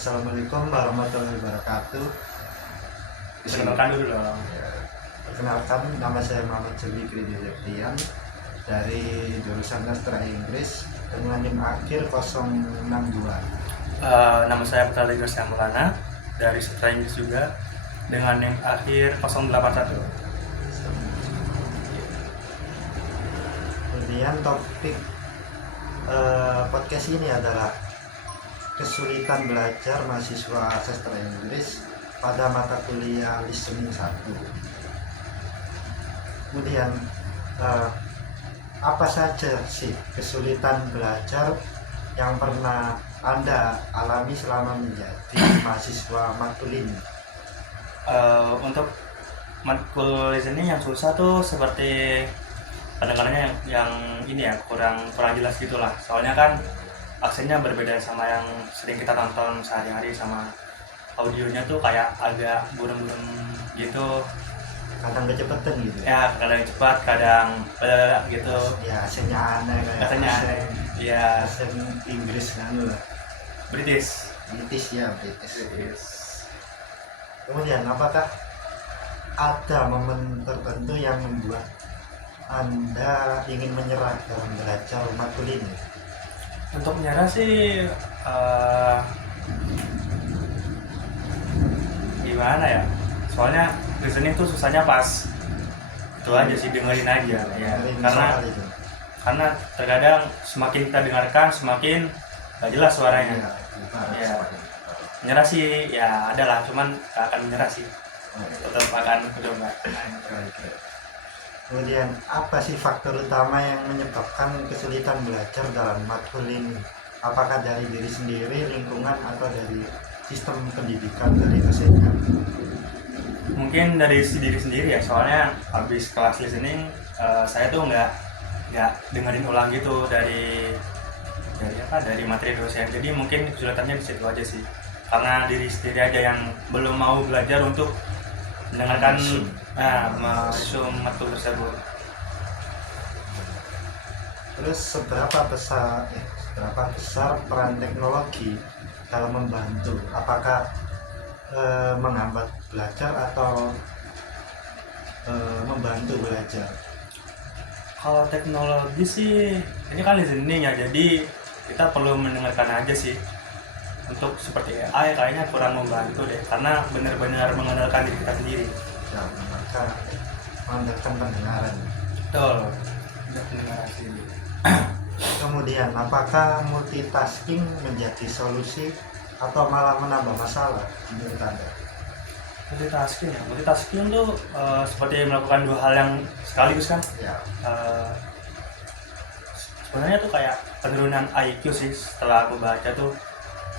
Assalamualaikum warahmatullahi wabarakatuh. Perkenalkan dulu dong. Perkenalkan, nama saya Muhammad Jelmi Kridian dari jurusan Sastra Inggris dengan NIM akhir 062. Nama saya Putra Ligers Maulana dari Sastra Inggris juga dengan NIM akhir 081. Kemudian topik podcast ini adalah kesulitan belajar mahasiswa sastra Inggris pada mata kuliah listening 1. Kemudian apa saja sih kesulitan belajar yang pernah Anda alami selama menjadi mahasiswa matkul ini? Untuk matkul listening yang susah tuh seperti kadang-kadangnya yang ini ya kurang jelas gitulah. Soalnya kan aksennya berbeda sama yang sering kita tonton sehari-hari, sama audionya tuh kayak agak burem-burem gitu. Kadang kecepatan gitu Ya, kadang cepat, kadang gitu. ya, asennya aneh, kayak Katanya aneh. Ya, asen Inggris kan lah, British. British. Kemudian apakah ada momen tertentu yang membuat Anda ingin menyerah dalam belajar matkul ini? Untuk menyerah sih gimana ya? Soalnya listening tuh susahnya pas itu aja sih, dengerin aja ya. Karena terkadang semakin kita dengarkan semakin gak jelas suaranya. Ya. Menyerah sih ya adalah, cuman gak akan menyerah sih. Tetap akan mencoba. Kemudian apa sih faktor utama yang menyebabkan kesulitan belajar dalam matkul ini? Apakah dari diri sendiri, lingkungan, atau dari sistem pendidikan dari dosennya? Mungkin dari diri sendiri ya, soalnya habis kelas listening saya tuh nggak dengerin ulang gitu dari materi dosen. Jadi mungkin kesulitannya di situ aja sih, karena diri sendiri aja yang belum mau belajar untuk mendengarkan meresum matkul tersebut. Terus seberapa besar peran teknologi dalam membantu? Apakah menghambat belajar atau membantu belajar? Kalau teknologi sih, ini kan listening ya, jadi kita perlu mendengarkan aja sih. Untuk seperti AI kayaknya kurang membantu deh, karena benar-benar mengandalkan diri kita sendiri. Ya, maka mengandalkan pendengaran. Betul, untuk pendengaran sendiri. Kemudian, apakah multitasking menjadi solusi atau malah menambah masalah menurut Anda? Multitasking tuh seperti melakukan dua hal yang sekaligus kan. Ya. Sebenarnya tuh kayak penurunan IQ sih setelah aku baca tuh.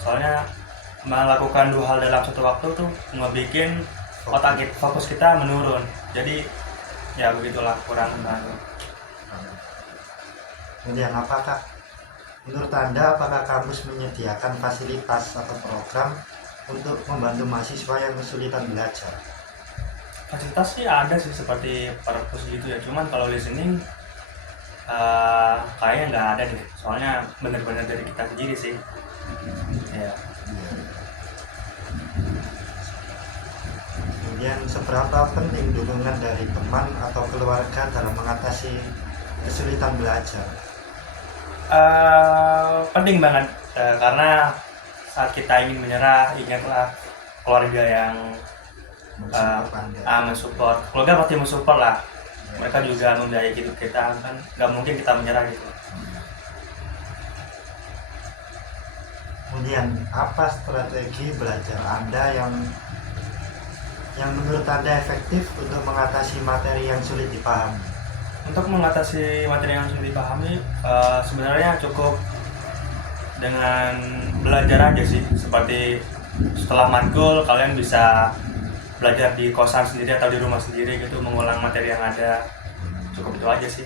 Soalnya melakukan dua hal dalam satu waktu tuh ngebikin fokus kita menurun. Jadi ya begitulah, kurang membantu. Kemudian menurut Anda apakah kampus menyediakan fasilitas atau program untuk membantu mahasiswa yang kesulitan belajar? Fasilitas sih ada sih, seperti perpus gitu ya. Cuman kalau listening kayaknya nggak ada deh. Soalnya benar-benar dari kita sendiri sih. Ya. Kemudian seberapa penting dukungan dari teman atau keluarga dalam mengatasi kesulitan belajar? Penting banget, karena saat kita ingin menyerah, ingatlah keluarga yang mensupport. Keluarga pasti mensupport lah. Mereka juga membiayai hidup kita kan, nggak mungkin kita menyerah gitu. Kemudian apa strategi belajar Anda yang menurut Anda efektif untuk mengatasi materi yang sulit dipahami? Untuk mengatasi materi yang sulit dipahami, sebenarnya cukup dengan belajar aja sih. Seperti setelah matkul kalian bisa belajar di kosan sendiri atau di rumah sendiri gitu, mengulang materi yang ada. Cukup itu aja sih.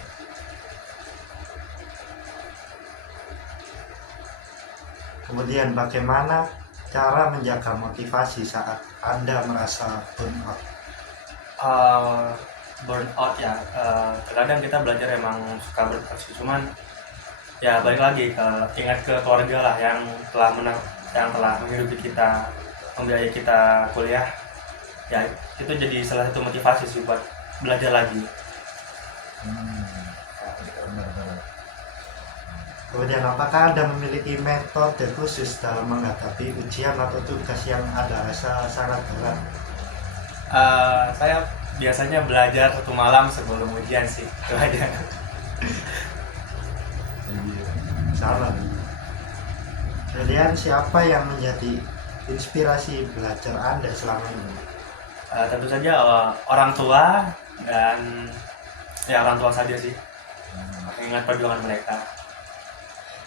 Kemudian bagaimana cara menjaga motivasi saat Anda merasa burnout? Burnout ya, terkadang kita belajar emang suka burnout sih, cuman ya balik lagi ingat ke keluarga lah yang telah yang telah menghidupi kita, membiayai kita kuliah, ya itu jadi salah satu motivasi sih buat belajar lagi. Benar-benar. Kemudian apakah Anda memiliki metode khusus dalam menghadapi ujian atau tugas yang ada rasa sangat berat? Saya biasanya belajar 1 malam sebelum ujian sih, itu aja. Sama. Kemudian siapa yang menjadi inspirasi belajar Anda selama ini? Tentu saja orang tua dan ya orang tua saja sih, mengingat perjuangan mereka.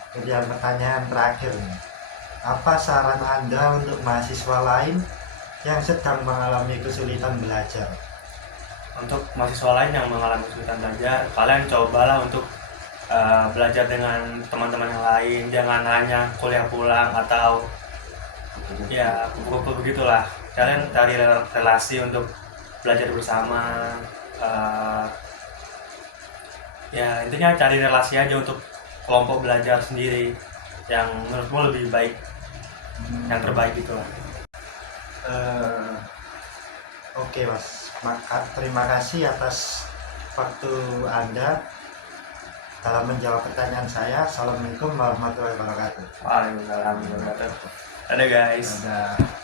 Kemudian pertanyaan terakhir nih. Apa saran Anda untuk mahasiswa lain yang sedang mengalami kesulitan belajar? Untuk mahasiswa lain yang mengalami kesulitan belajar, kalian cobalah untuk belajar dengan teman-teman yang lain, jangan hanya kuliah pulang atau ya kupu-kupu begitulah. Kalian cari relasi untuk belajar bersama, ya intinya cari relasi aja untuk kelompok belajar sendiri yang menurutmu lebih baik, yang terbaik gitulah. Oke Mas, terima kasih atas waktu Anda dalam menjawab pertanyaan saya. Assalamualaikum warahmatullahi wabarakatuh. Waalaikumsalam warahmatullahi wabarakatuh. Ada guys. Dadah.